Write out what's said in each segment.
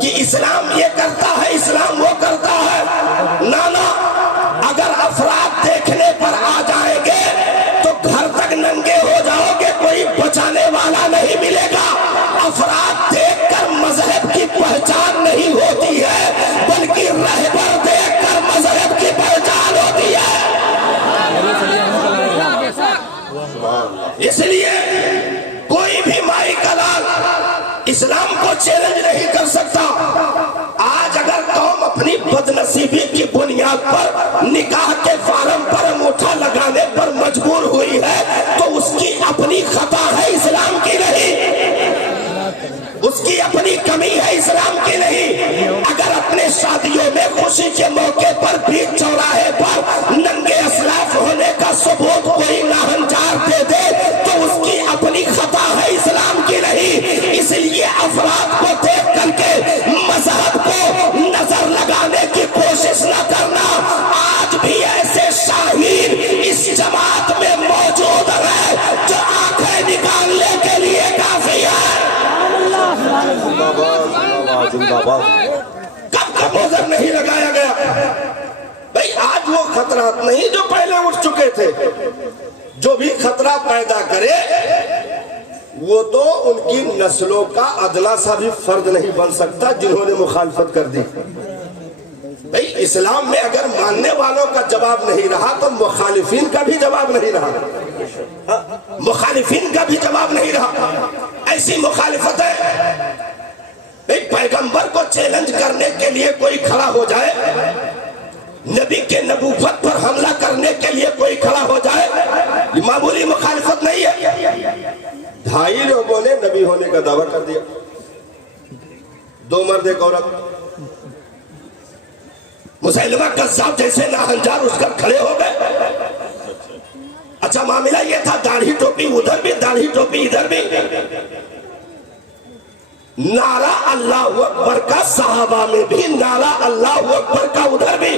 کہ اسلام یہ کرتا ہے، اسلام وہ کرتا ہے. نانا اگر افراد دیکھنے پر آ جائیں گے تو گھر تک ننگے ہو جاؤ گے، کوئی بچانے والا نہیں ملے گا. افراد دیکھ کر مذہب کی پہچان نہیں ہوتی ہے، بلکہ رہبر دیکھ کر مذہب کی پہچان ہوتی ہے. اس لیے کوئی بھی مائی کلال اسلام کو چیلنج نہیں کر سکتا. آج اگر قوم اپنی بدنصیبی کی بنیاد پر نکاح کے فارم پر انگوٹھا لگانے پر مجبور ہوئی ہے تو اس کی اپنی خطا ہے، اسلام کی نہیں. اس کی اپنی کمی ہے، اسلام کی نہیں. اگر اپنے شادیوں میں خوشی کے موقع پر بیچ چوراہے پر ننگے اسلاف ہونے کا ثبوت کوئی ناہنجار دے دے تو اس کی اپنی خطا ہے، اسلام کی نہیں. اس لیے افراد کو دیکھ کر کے مذہب کو نظر لگانے کی کوشش نہ کرنا. آج بھی ایسے شاہین اس جماعت میں موجود ہیں جو آنکھیں نکالنے کے لیے کافی ہے. کب کا موزر نہیں لگایا گیا بھئی. آج وہ خطرات نہیں جو پہلے اٹھ چکے تھے. جو بھی خطرہ پیدا کرے وہ تو ان کی نسلوں کا ادنا سا بھی فرد نہیں بن سکتا جنہوں نے مخالفت کر دی. بھئی اسلام میں اگر ماننے والوں کا جواب نہیں رہا تو مخالفین کا بھی جواب نہیں رہا. مخالفین کا بھی جواب نہیں رہا. ایسی مخالفت ہے پیغمبر کو چیلنج کرنے کے لیے کوئی کھڑا ہو جائے، نبی کے نبوت پر حملہ کرنے کے لیے کوئی کھڑا ہو جائے، یہ معمولی مخالفت نہیں ہے. 2.5 لوگوں نے نبی ہونے کا دعویٰ کر دیا، 2 مرد ایک عورت. مسیلمہ کذاب جیسے ناہنجار اس کر کھڑے ہو گئے. اچھا معاملہ یہ تھا داڑھی ٹوپی ادھر بھی، داڑھی ٹوپی ادھر بھی. نعرہ اللہ اکبر کا صحابہ میں بھی، نعرہ اللہ اکبر کا ادھر بھی.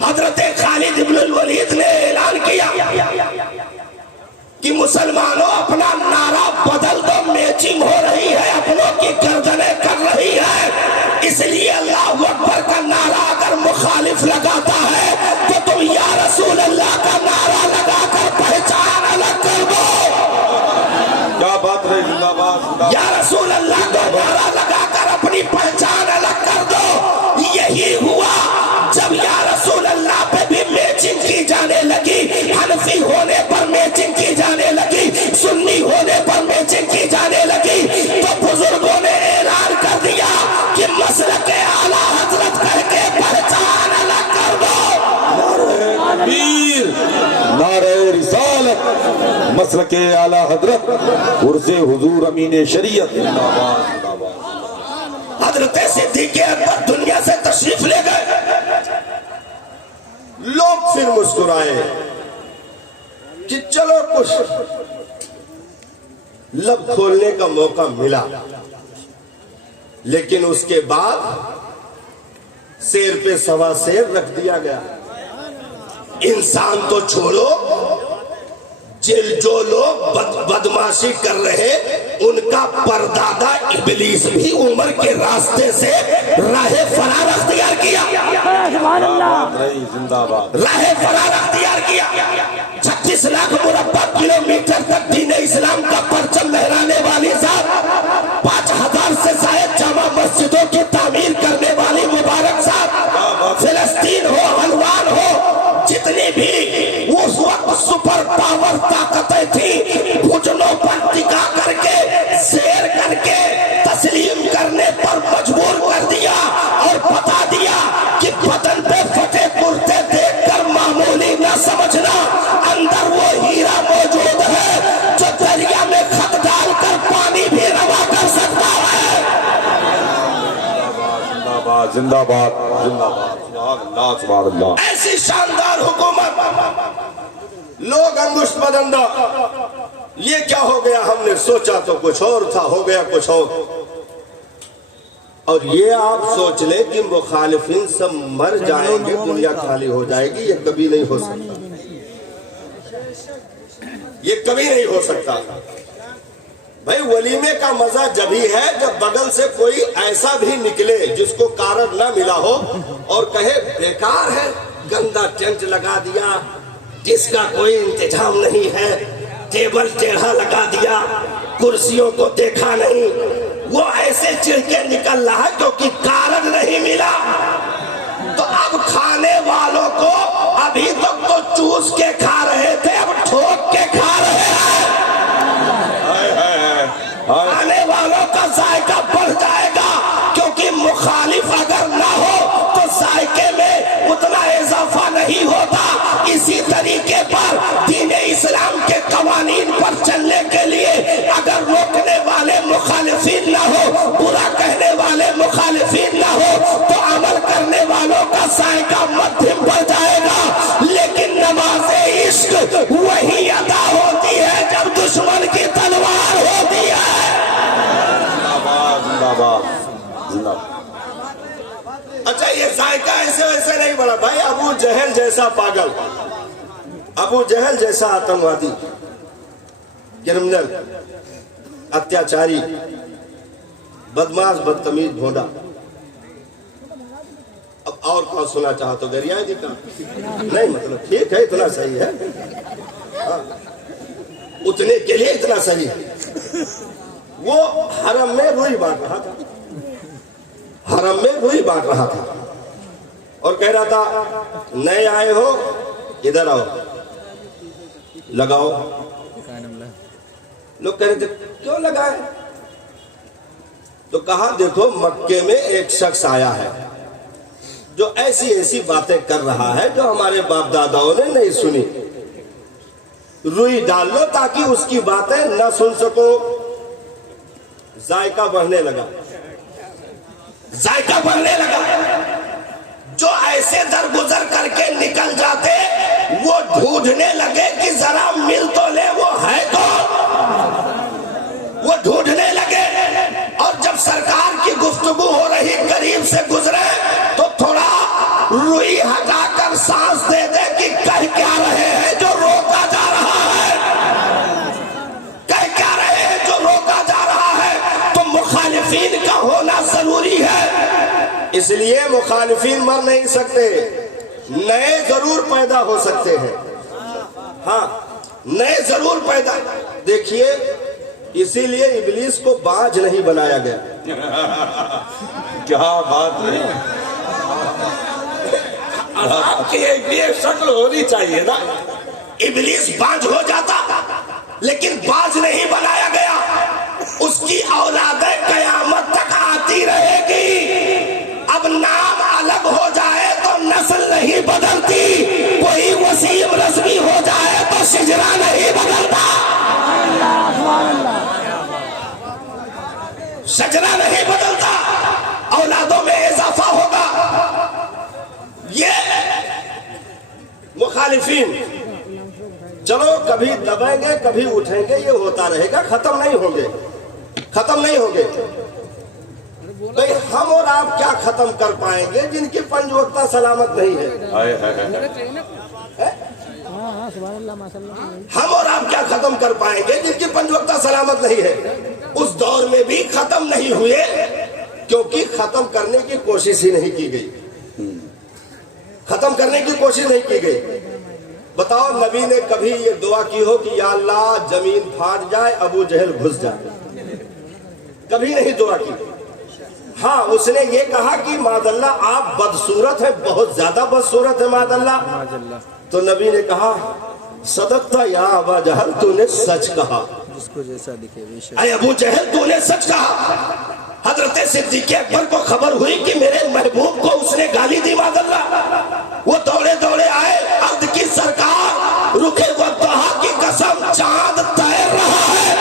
حضرت خالد بن الولید نے اعلان کیا کہ مسلمانوں اپنا نعرہ بدل دو، میچنگ ہو رہی ہے، اپنوں کی گردنیں کر رہی ہے. اس لیے اللہ اکبر کا نعرہ اگر مخالف لگاتا ہے تو تم یا رسول اللہ کا نعرہ لگا کر پہچان الگ کر دو. کیا بات ہے، زندہ باد. یا رسول اللہ کو نعرہ لگا کر اپنی پہچان الگ کر دو. یہی ہوا جب یا رسول اللہ پہ بھی میچنگ کی جانے لگی. حنفی ہونے پر میچنگ کی جانے لگی، سنی ہونے پر میچنگ کی جانے لگی، تو بزرگوں نے اعلان کر دیا کہ مسلک اعلیٰ حضرت کہہ کے پہچان الگ کر دو. پیر نعرہ رسالت، مسلک اعلیٰ حضرت، عرض حضور امین شریعت. حضرت صدیق اکبر دنیا سے تشریف لے گئے. لوگ پھر مسکرائے کہ چلو کچھ لب کھولنے کا موقع ملا. لیکن اس کے بعد سیر پہ سوا سیر رکھ دیا گیا. انسان تو چھوڑو، جو لوگ بدماشی کر رہے ان کا پردادا ابلیس بھی عمر کے راستے سے راہ فرار اختیار کیا. راہ فرار اختیار کیا. 36 لاکھ مربع کلومیٹر تک دین اسلام کا پرچم لہرانے والی ذات، 5000 سے زائد جامع مسجدوں کی تعمیر کرنے والی مبارک ذات، فلسطین ہو، حلوان ہو، جتنی بھی اس وقت سپر پاور طاقتیں تھیں، گھٹنوں پر ٹکا کر کے زیر کر کے تسلیم کرنے پر مجبور کر دیا اور بتا دیا کہ بدن پہ پھٹے کرتے دیکھ کر معمولی نہ سمجھنا، اندر وہ ہیرا موجود ہے جو دریا میں خط ڈال کر پانی بھی روا کر سکتا ہے. زندہ باد، زندہ باد، اللہ سبحان اللہ. ایسی شاندار حکومت، لوگ انگشت بدندہ. یہ کیا ہو گیا؟ ہم نے سوچا تو کچھ اور تھا، ہو گیا کچھ اور. اور یہ آپ سوچ لیں کہ مخالفین سب مر جائیں گے، دنیا خالی ہو جائے گی، یہ کبھی نہیں ہو سکتا. یہ کبھی نہیں ہو سکتا. بھائی ولیمے کا مزہ جب ہی ہے جب بغل سے کوئی ایسا بھی نکلے جس کو کارڈ نہ ملا ہو اور کہے بیکار ہے، گندا ٹینٹ لگا دیا، جس کا کوئی انتظام نہیں ہے، ٹیبل ٹیڑھا لگا دیا، کرسیوں کو دیکھا نہیں، وہ ایسے چڑھ کے نکل رہا کیونکہ کارڈ نہیں ملا۔ تو اب کھانے والوں کو ابھی تک تو چوس کے کھا رہے تھے، اب ٹھوک کے کھا رہے ہیں۔ آنے والوں کا ذائقہ بڑھ جائے گا، کیونکہ مخالف اگر نہ ہو تو ذائقے میں اتنا اضافہ نہیں ہوتا۔ اسی طریقے پر دین اسلام کے قوانین پر چلنے کے لیے اگر روکنے والے مخالفین نہ ہو، برا کہنے والے مخالفین نہ ہو، تو عمل کرنے والوں کا ذائقہ مدھم بڑھ جائے گا۔ لیکن نماز عشق وہی ادا ہوتی ہے جب دشمن کی تلوار ہوتی ہے۔ اچھا یہ ذائقہ ایسے ویسے نہیں بڑھا بھائی، ابو جہل جیسا پاگل، ابو جہل جیسا آتنکوادی، کرمنل، اتیاچاری، بدماش، بدتمیز، بھونڈا، اب اور کون سنا چاہا تو گریائے جی کا نہیں، مطلب ٹھیک ہے اتنا صحیح ہے، اتنے کے لیے اتنا صحیح ہے۔ وہ حرم میں روئی بانٹ رہا تھا، حرم میں روئی بانٹ رہا تھا اور کہہ رہا تھا نئے آئے ہو ادھر آؤ لگاؤ۔ لوگ کہہ رہے تھے کیوں لگائے؟ تو کہا دیکھو مکے میں ایک شخص آیا ہے جو ایسی ایسی باتیں کر رہا ہے جو ہمارے باپ داداؤں نے نہیں سنی، روئی ڈال لو تاکہ اس کی باتیں نہ سن سکو۔ ذائقہ بڑھنے لگا، ذائقہ بڑھنے لگا۔ جو ایسے درگزر کر کے نکل جاتے وہ ڈھونڈنے لگے کہ ذرا مل تو لے وہ ہے کون، وہ ڈھونڈنے لگے۔ اور جب سرکار کی گفتگو ہو رہی قریب سے گزرے تو تھوڑا روئی ہٹا کر سانس دے دے کہ کہہ کیا رہے ہیں جو روکا جا رہا ہے، کہہ کیا رہے ہیں جو روکا جا رہا ہے۔ تو مخالفین کا ہونا ضروری ہے، اس لیے مخالفین مر نہیں سکتے، نئے ضرور پیدا ہو سکتے ہیں، ہاں نئے ضرور پیدا۔ دیکھیے اسی لیے ابلیس کو باج نہیں بنایا گیا۔ کیا بات ہے، آپ کی یہ شکل ہونی چاہیے نا، ابلیس باج ہو جاتا لیکن باج نہیں بنایا گیا، اس کی اولادیں قیامت تک آتی رہے گی۔ اب نام الگ ہو جائے تو نسل نہیں بدلتی، کوئی وسیم رضوی ہو جائے تو شجرہ نہیں بدلتا، شجرہ نہیں بدلتا، اولادوں میں اضافہ ہوگا۔ یہ مخالفین چلو کبھی دبائیں گے کبھی اٹھیں گے، یہ ہوتا رہے گا، ختم نہیں ہوں گے، ختم نہیں ہوں گے۔ بھئی ہم اور آپ کیا ختم کر پائیں گے جن کی پنج وقتہ سلامت نہیں ہے؟ ہم اور آپ کیا ختم کر پائیں گے جن کی پنج وقتہ سلامت نہیں ہے؟ اس دور میں بھی ختم نہیں ہوئے کیونکہ ختم کرنے کی کوشش ہی نہیں کی گئی، ختم کرنے کی کوشش نہیں کی گئی۔ بتاؤ نبی نے کبھی یہ دعا کی ہو کہ یا اللہ زمین پھاٹ جائے ابو جہل گھس جائے؟ کبھی نہیں دعا کی۔ ہاں اس نے یہ کہا کہ معاذ اللہ آپ بدصورت ہیں، بہت زیادہ بدصورت ہے معاذ اللہ۔ تو نبی نے کہا صدقتا یا ابا جہل، تو نے سچ کہا، جس کو جیسا دکھے اے ابو جہل تو نے سچ کہا۔ حضرت صدیق اکبر کو خبر ہوئی کہ میرے محبوب کو اس نے گالی دی معاذ اللہ، وہ دوڑے دوڑے آئے، عرض کی سرکار رکے والضحیٰ کی قسم چاند تیر رہا ہے،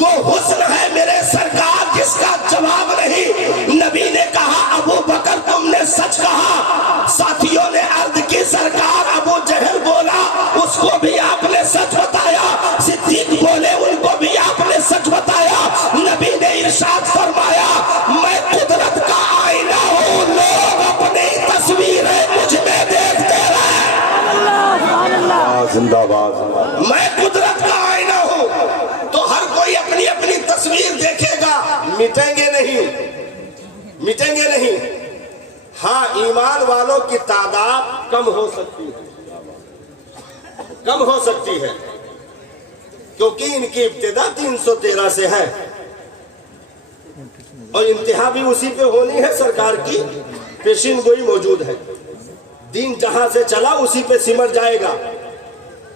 وہ حسن ہے میرے سرکار جس کا جواب نہیں۔ نبی نے کہا ابو بکر تم نے سچ کہا۔ ساتھیوں نے عرض کی سرکار ابو جہل بولا اس کو بھی آپ نے سچ بتایا، صدیق بولے ان کو بھی آپ نے سچ بتایا۔ نبی نے ارشاد فرمایا میں قدرت کا آئینہ ہوں، لوگ اپنی تصویریں مجھ میں دیکھتے رہے۔ زندہ باد، میں قدرت کا آئینہ ہوں تو ہر کوئی مٹیں گے نہیں. ہاں ایمان والوں کی تعداد کم ہو سکتی ہے کیونکہ ان کی ابتدا 313 سے ہے اور انتہا بھی اسی پہ ہونی ہے. سرکار کی پیشین گوئی موجود ہے. دین جہاں سے چلا اسی پہ سمٹ جائے گا.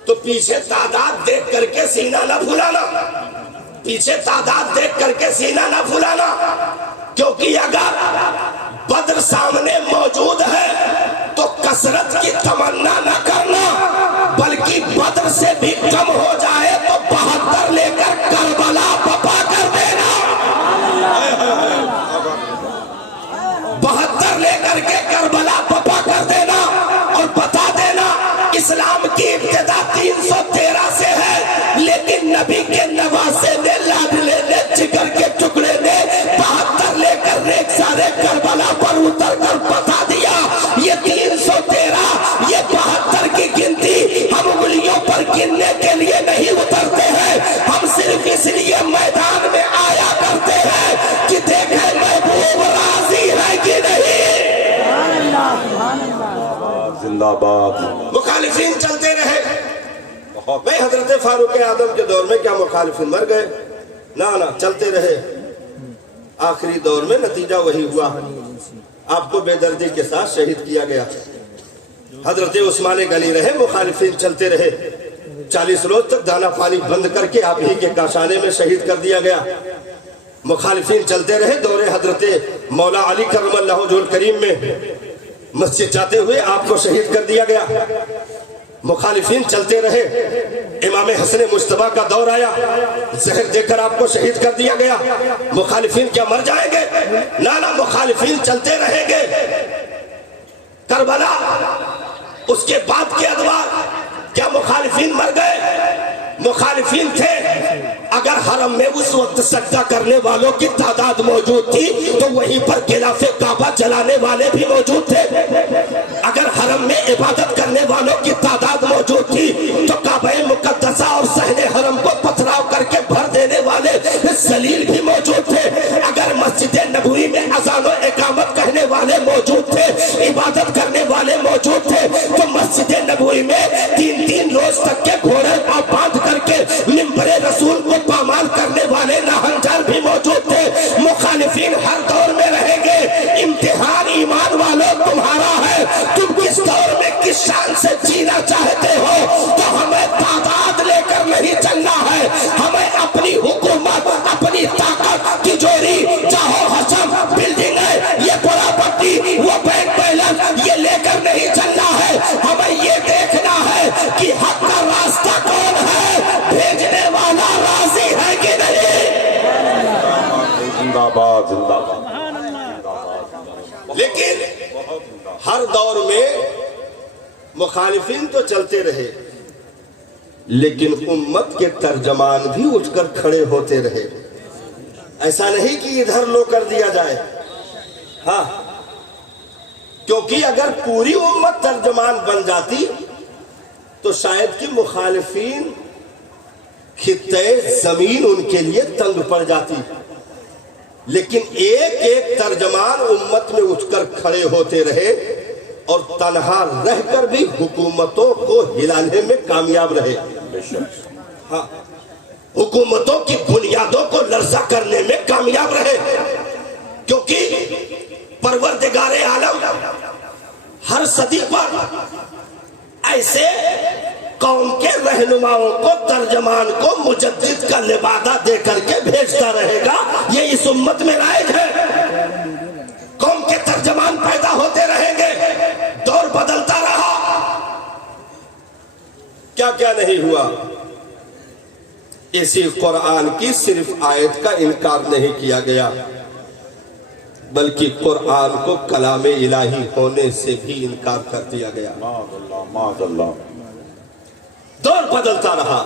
تو پیچھے تعداد دیکھ کر کے سینہ نہ پھولانا, کیونکہ اگر بدر سامنے موجود ہے تو کثرت کی تمنا نہ کرنا, بلکہ بدر سے بھی کم ہو جائے تو 72 لے کر کربلا بپا کر دینا. 72 لے کر کے کربلا بپا کر دینا اور بتا دینا اسلام کی ابتدا 313 سے ہے, لیکن نبی کے نواسے نے, لاڈلے نے, جگر کے ٹکڑے نے 72 لے کر ایک سارے کربلا پر اتر کر بتا دیا یہ 313, یہ 72 کی گنتی ہم انگلیوں پر گننے کے لیے نہیں اترتے ہیں, ہم صرف اس لیے میدان میں آیا کرتے ہیں کہ دیکھیں محبوب راضی ہے کہ نہیں. زندہ باد. مخالفین چلتے رہے. بھئی حضرت فاروق اعظم کے دور میں کیا مخالفین مر گئے؟ نہ چلتے رہے. آخری دور میں نتیجہ وہی ہوا, آپ کو بے دردی کے ساتھ شہید کیا گیا. حضرت عثمان غنی رہے, مخالفین چلتے رہے. 40 روز تک دانا پانی بند کر کے آپ ہی کے کاشانے میں شہید کر دیا گیا. مخالفین چلتے رہے. دور حضرت مولا علی کرم اللہ وجہ الکریم میں مسجد جاتے ہوئے آپ کو شہید کر دیا گیا. مخالفین چلتے رہے. امام حسن مجتبیٰ کا دور آیا, زہر دے کر آپ کو شہید کر دیا گیا. مخالفین کیا مر جائیں گے؟ نہ, مخالفین چلتے رہیں گے. کربلا, اس کے بعد کے ادوار, کیا مخالفین مر گئے؟ مخالفین تھے. اگر حرم میں اس وقت سجدہ کرنے والوں کی تعداد موجود تھی تو وہیں پر غلاف کعبہ جلانے والے بھی موجود تھے. اگر حرم میں عبادت کرنے والوں کی تعداد موجود تھی تو کعبہ مقدسہ اور صحن حرم کو پتھراؤ کر کے بھر دینے والے ذلیل بھی موجود تھے. اگر مسجد نبوی میں اذان و اقامت کہنے والے موجود تھے, عبادت کرنے والے موجود تھے, تو مسجد نبوی میں 3 روز تک کے گھوڑے باندھ کر کے منبر رسول کو پامال کرنے والے ناہنجار بھی موجود تھے. مخالفین ہر دور میں رہیں گے. امتحان ایمان والوں تمہارا ہے, تم کس دور میں کس شان سے جینا چاہتے ہو. تو ہمیں تعداد لے کر نہیں چلنا ہے, ہمیں اپنی حکومت, اپنی طاقت, تجوری, چاہو حسم, بلڈنگ ہے, یہ پراپرٹی, وہ بینک بیلنس, یہ لے کر نہیں چلنا ہے. ہمیں یہ دیکھنا ہے کہ حق کا راستہ کون ہے, بھیجنے والا راضی ہے کہ نہیں. زندہ باد. لیکن ہر دور میں مخالفین تو چلتے رہے, لیکن امت کے ترجمان بھی اٹھ کر کھڑے ہوتے رہے. ایسا نہیں کہ ادھر لو کر دیا جائے. ہاں, کیونکہ اگر پوری امت ترجمان بن جاتی تو شاید کہ مخالفین خطے زمین ان کے لیے تنگ پڑ جاتی. لیکن ایک ترجمان امت میں اٹھ کر کھڑے ہوتے رہے اور تنہا رہ کر بھی حکومتوں کو ہلانے میں کامیاب رہے. ہاں, حکومتوں کی بنیادوں کو لرزہ کرنے میں کامیاب رہے, کیونکہ پروردگار عالم ہر صدی پر ایسے قوم کے رہنماؤں کو, ترجمان کو مجدد کا لبادہ دے کر کے بھیجتا رہے گا. یہ اس امت میں رائج ہے. قوم کے ترجمان پیدا ہوتے رہیں گے. دور بدلتا رہا, کیا نہیں ہوا. اسی قرآن کی صرف آیت کا انکار نہیں کیا گیا, بلکہ قرآن کو کلام الہی ہونے سے بھی انکار کر دیا گیا. معاذ اللہ. دور بدلتا رہا.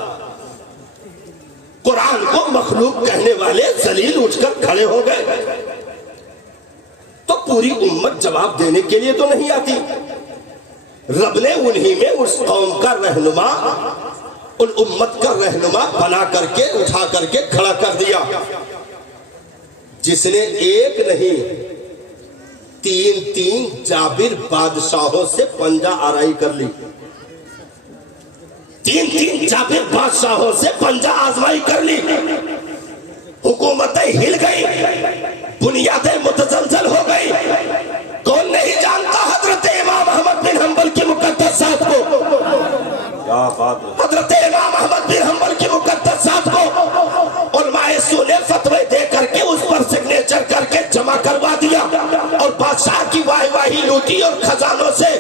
قرآن کو مخلوق کہنے والے ذلیل اٹھ کر کھڑے ہو گئے. تو پوری امت جواب دینے کے لیے تو نہیں آتی. رب نے انہی میں اس قوم کا رہنما, ان امت کا رہنما بنا کر کے, اٹھا کر کے کھڑا کر دیا, جس نے ایک نہیں تین جابر بادشاہوں سے پنجہ آرائی کر لی، تین جابر بادشاہوں سے پنجہ آزمائی کر لی، حکومتیں ہل گئی، بنیادیں متزلزل ہو گئی۔ کون نہیں جانتا حضرت امام احمد بن حنبل کی مقدس ذات کو، کیا بات ہے، حضرت امام احمد بن حنبل کی مقدس ذات کو علماء سو نے فتوے دے کر کے اس پر سگنیچر کر کے جمع کروا دیا، اور بادشاہ کی واہی واہی لوٹی اور خزانوں سے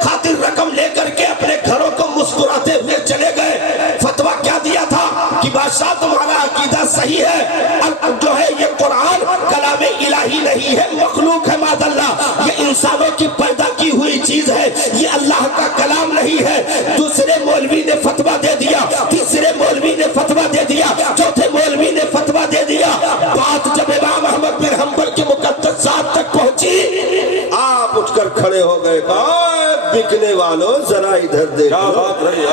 خاطر رقم لے کر کے اپنے گھروں کو مسکراتے ہوئے چلے گئے۔ فتویٰ کیا دیا تھا کہ بادشاہ تمہارا عقیدہ صحیح ہے، اب جو ہے یہ قرآن کلام الہی نہیں ہے، مخلوق ہے معاذ اللہ، یہ انسانوں کی پیدا کی ہوئی چیز ہے، یہ اللہ کا کلام نہیں ہے۔ دوسرے مولوی نے فتویٰ دے دیا، تیسرے مولوی نے فتویٰ دے دیا، چوتھے مولوی نے فتویٰ دے دیا۔ بات جب امام احمد بن حنبل کی مقدس ذات تک پہنچی، آپ اٹھ کر کھڑے ہو گئے، کہا بکنے والوں ذرا ادھر دیکھو، کیا بات رہی،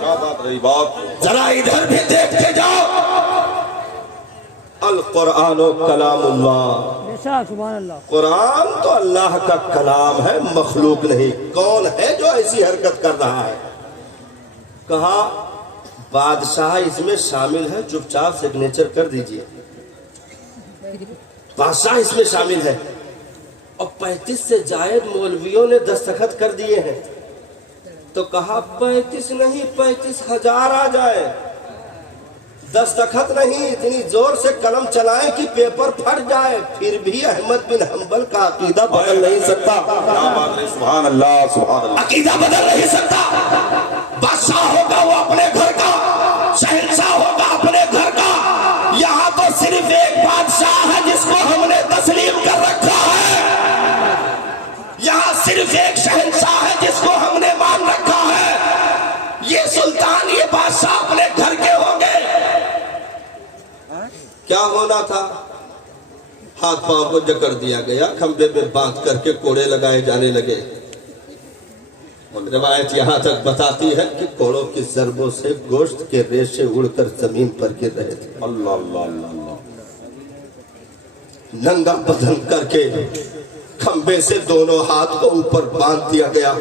کیا بات رہی بات، ذرا ادھر بھی دیکھتے جاؤ۔ القرآن و کلام اللہ، سبحان اللہ، قرآن تو اللہ کا کلام ہے، مخلوق نہیں۔ کون ہے جو ایسی حرکت کر رہا ہے؟ کہا بادشاہ اس میں شامل ہے، چپ چاپ سگنیچر کر دیجئے۔ بادشاہ اس میں شامل ہے، اور 35 سے زائد مولویوں نے دستخط کر دیے ہیں۔ تو کہا 35 نہیں 35,000 آ جائے، دستخط نہیں، اتنی زور سے قلم چلائیں کہ پیپر پھٹ جائے، پھر بھی احمد بن حنبل کا عقیدہ بدل نہیں سکتا۔ کیا بات رہی، سبحان اللہ سبحان اللہ، عقیدہ بدل نہیں سکتا۔ بادشاہ ہوگا وہ اپنے گھر کا، شہنشاہ ہوگا اپنے گھر کا، یہاں تو صرف ایک بادشاہ ہے جس کو ہم نے تسلیم کر رکھا ہے، یہاں صرف ایک شہنشاہ ہے جس کو ہم نے مان رکھا ہے، یہ سلطان یہ بادشاہ اپنے گھر کے ہوں گے۔ کیا ہونا تھا؟ ہاتھ پاؤں کو جکڑ دیا گیا، کھمبے میں باندھ کر کے کوڑے لگائے جانے لگے۔ روایت یہاں تک بتاتی ہے کہ کوڑوں کی ضربوں سے گوشت کے ریشے اڑ کر زمین پر گر رہے تھے۔ اللہ اللہ اللہ اللہ، ننگا بدن کر کے کھمبے سے دونوں ہاتھ کو اوپر باندھ دیا گیا،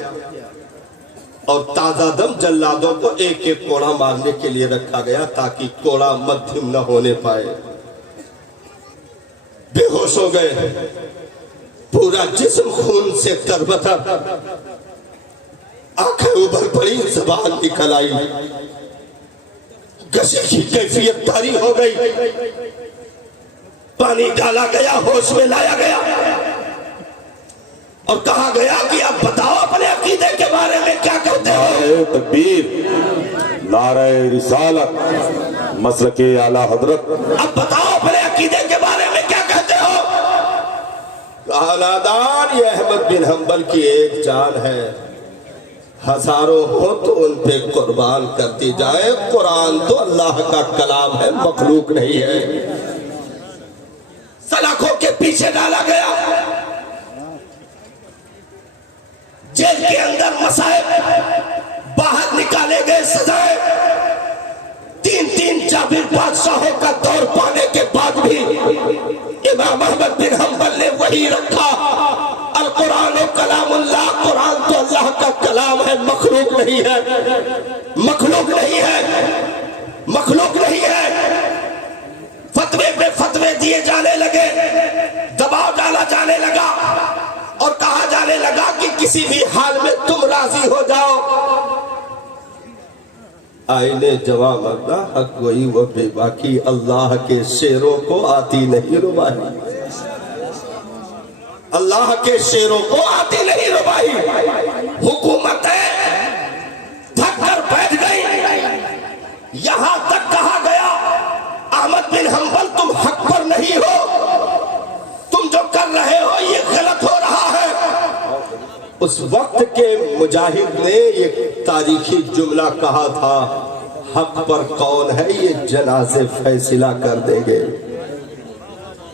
اور تازہ دم جلادوں کو ایک ایک کوڑا مارنے کے لیے رکھا گیا تاکہ کوڑا مدھم نہ ہونے پائے۔ بے ہوش ہو گئے، پورا جسم خون سے تربتر، آنکھیں ابھر پڑی، زبان نکل آئی، گشے کی کیفیت طاری ہو گئی، پانی ڈالا گیا، ہوش میں لایا گیا، اور کہا گیا کہ اب بتاؤ اپنے عقیدے کے بارے میں کیا کہتے ہو؟ نعرہ تکبیر، نعرہ رسالت، مسلک اعلیٰ حضرت، اب بتاؤ اپنے عقیدے کے بارے میں کیا کہتے ہو؟ نادان، یہ احمد بن حنبل کی ایک جان ہے، ہزاروں ہو تو ان پہ قربان کر دی جائے، قرآن تو اللہ کا کلام ہے، مخلوق نہیں ہے۔ سلاخوں کے پیچھے ڈالا گیا، جیل کے اندر مصائب، باہر نکالے گئے سزائیں، تین جابر بادشاہوں کا دور پانے کے بعد بھی امام احمد بن حنبل نے وہی رکھا، القرآن و کلام اللہ، قرآن تو اللہ کا کلام ہے، مخلوق نہیں ہے، مخلوق نہیں ہے، مخلوق نہیں ہے۔ فتوے پہ فتوے دیے جانے لگے، دباؤ ڈالا جانے لگا، اور کہا جانے لگا کہ کسی بھی حال میں تم راضی ہو جاؤ۔ آئینے جواب مانگا، حق گوئی و بے باکی، اللہ کے شیروں کو آتی نہیں ربائی، اللہ کے شیروں کو آتی نہیں ربائی۔ حکومتیں تھک کر بیٹھ گئی، یہاں تک کہا گیا احمد بن حنبل تم حق پر نہیں ہو، تم جو کر رہے ہو یہ غلط ہو رہا ہے۔ اس وقت کے مجاہد نے یہ تاریخی جملہ کہا تھا، حق پر کون ہے یہ جنازے فیصلہ کر دیں گے،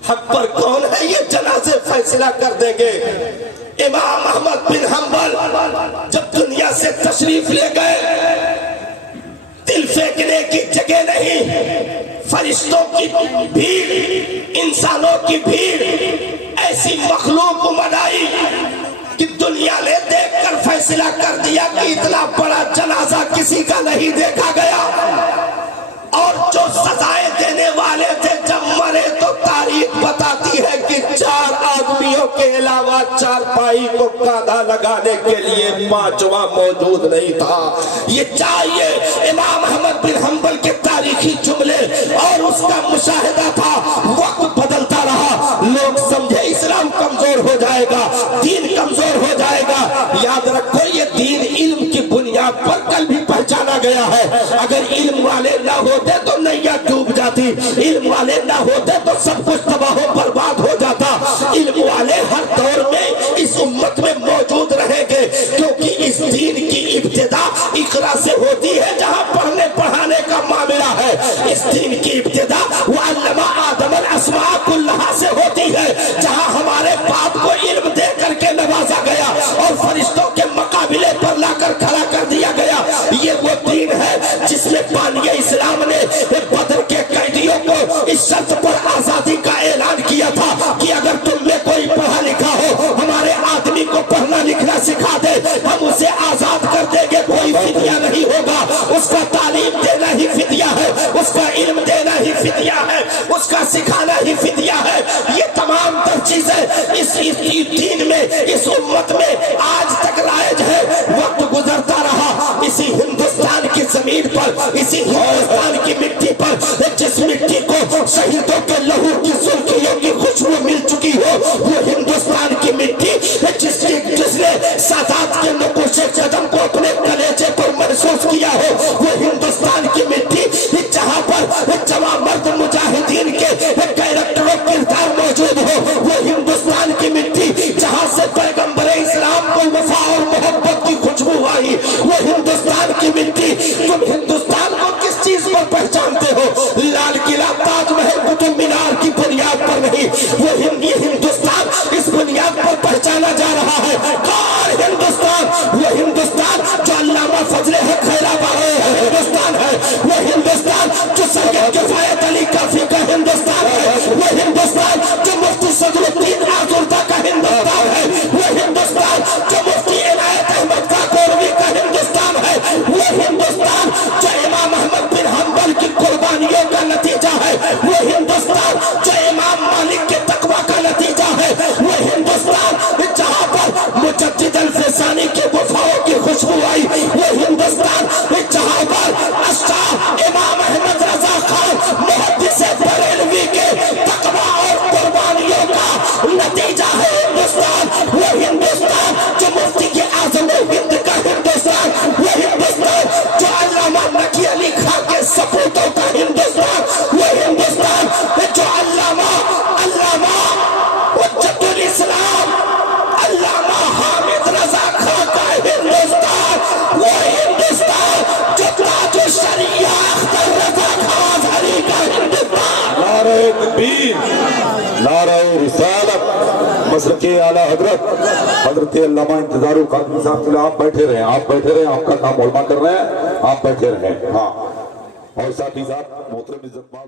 حق پر کون ہے یہ جنازے فیصلہ کر دیں گے۔ امام احمد بن حنبل جب دنیا سے تشریف لے گئے، دل پھینکنے کی جگہ نہیں، فرشتوں کی بھیڑ انسانوں کی بھیڑ ایسی مخلوق امد آئی کہ دنیا نے دیکھ کر فیصلہ کر دیا کہ اتنا بڑا جنازہ کسی کا نہیں دیکھا گیا، اور جو سزائیں دینے والے تھے جب مرے تو تاریخ بتاتی ہے کہ 4 آدمیوں کے علاوہ چارپائی کو کاندھا لگانے کے لیے 5واں موجود نہیں تھا۔ یہ چاہیے امام احمد بن حنبل کے تاریخی جملے اور اس کا مشاہدہ تھا۔ وقت بدلتا رہا، لوگ سمجھے اسلام کمزور ہو جائے گا، دین کمزور ہو جائے گا۔ یاد رکھو یہ دین علم کی بنیاد پر کل بھی پہچانا گیا ہے۔ اگر علم والے نہ ہوتے تو نیا ڈوب جاتی، علم والے نہ ہوتے تو سب کچھ تباہ و برباد ہو جاتا۔ علم والے ہر دور میں اس امت میں موجود رہیں گے، کیونکہ اس دین کی ابتدا اقرا سے ہوتی ہے جہاں پڑھنے پڑھانے کا معاملہ ہے۔ اس دین کی ابتدا وعلم آدم الاسماء کلھا سے ہوتی ہے جہاں ہمارے باپ کو علم دے کر کے نوازا گیا اور فرشتوں کے مقابلے پر لا کر کھڑا کر دیا گیا۔ یہ وہ دین ہے جس میں بانی اسلام نے بدر کے قیدیوں کو اس شرط پر آزادی کا اعلان کیا تھا کہ اگر تم میں کوئی پڑھا لکھا ہو ہمارے آدمی کو پڑھنا لکھنا سکھا دے، ہم اسے آزاد کر دیں گے، کوئی فدیہ نہیں ہوگا۔ اس کا تعلیم دینا ہی فدیہ ہے، اس کا علم دینا ہی فدیہ ہے، اس کا سکھانا ہی فدیہ ہے۔ یہ تمام تر چیزیں اس دین میں، اس امت میں آج تک رائج ہے۔ وقت گزرتا رہا، اسی ہندوستان کی زمین پر، اسی ہندوستان کی مٹی پر، جس مٹی کو شہیدوں کے لہو کی سرخیوں کی خوشبو مل چکی ہو، وہ ہندوستان کی مٹی جس نے سادات کے نقوش قدم کو اپنے کلیجے پر محسوس کیا ہو، وہ ہندوستان کی مٹی جہاں پر جوان مرد مجاہدین کے کیریکٹر و کردار موجود ہو، وہ ہندوستان کی مٹی جہاں سے پیغمبر اسلام کو وفا اور محبت کی خوشبو آئی، وہ ہندوستان کی مٹی۔ تم ہندوستان کو کس چیز پر پہچانتے ہو؟ لال قلعہ، تاج محل، قطب مینار کی بنیاد پر نہیں، وہ یہ ہندوستان اس بنیاد پر پہچانا جا رہا ہے۔ کون ہندوستان؟ وہ ہندوستان جو علامہ فضل حق خیرآبادی کا ہندوستان ہے، وہ ہندوستان جو سید کفایت علی کافی کا ہندوستان ہے، وہ ہندوستان جو مفتی صدر الدین آزردہ کا ہندوستان ہے، وہ ہندوستان جو مفتی عنایت احمد کاکوروی کا ہندوستان ہے، وہ ہندوستان جو امام احمد بن حنبل کی قربانیوں کا نتیجہ ہے، وہ ہندوستان جو امام مالک کے تقوی کا نتیجہ ہے، وہ ہندوستان جہاں پر مجدد الفسانی کے وفاؤں کی خوشبو آئی، وہ ہندوستان جہاں پر اشراف امام احمد رضا خان محدث بریلوی کے تقوی اور قربانیوں کا نتیجہ ہے ہندوستان، وہ ہندوستان جو مفتی اعظم ہند کا ہندوستان، وہ ہندوستان جو علامہ نقی علی خان کے سپوتوں کا ہندوستان، وہ ہندوستان جو علامہ حجت الاسلام علامہ حامد رضا خان کا ہندوستان، وہ ہندوستان جو تاج الشریعہ اختر رضا خان ازہری کا ہندوستان۔ نعرہ تکبیر، نعرہ رسالت، مسلک اعلیٰ حضرت علامہ انتظار القادری صاحب کے لیے آپ بیٹھے رہیں، آپ بیٹھے رہیں، آپ کا کام علماء کر رہے ہیں، آپ بیٹھے رہیں۔ ہاں، اور ساتھ ہی ساتھ محترم عزت مآب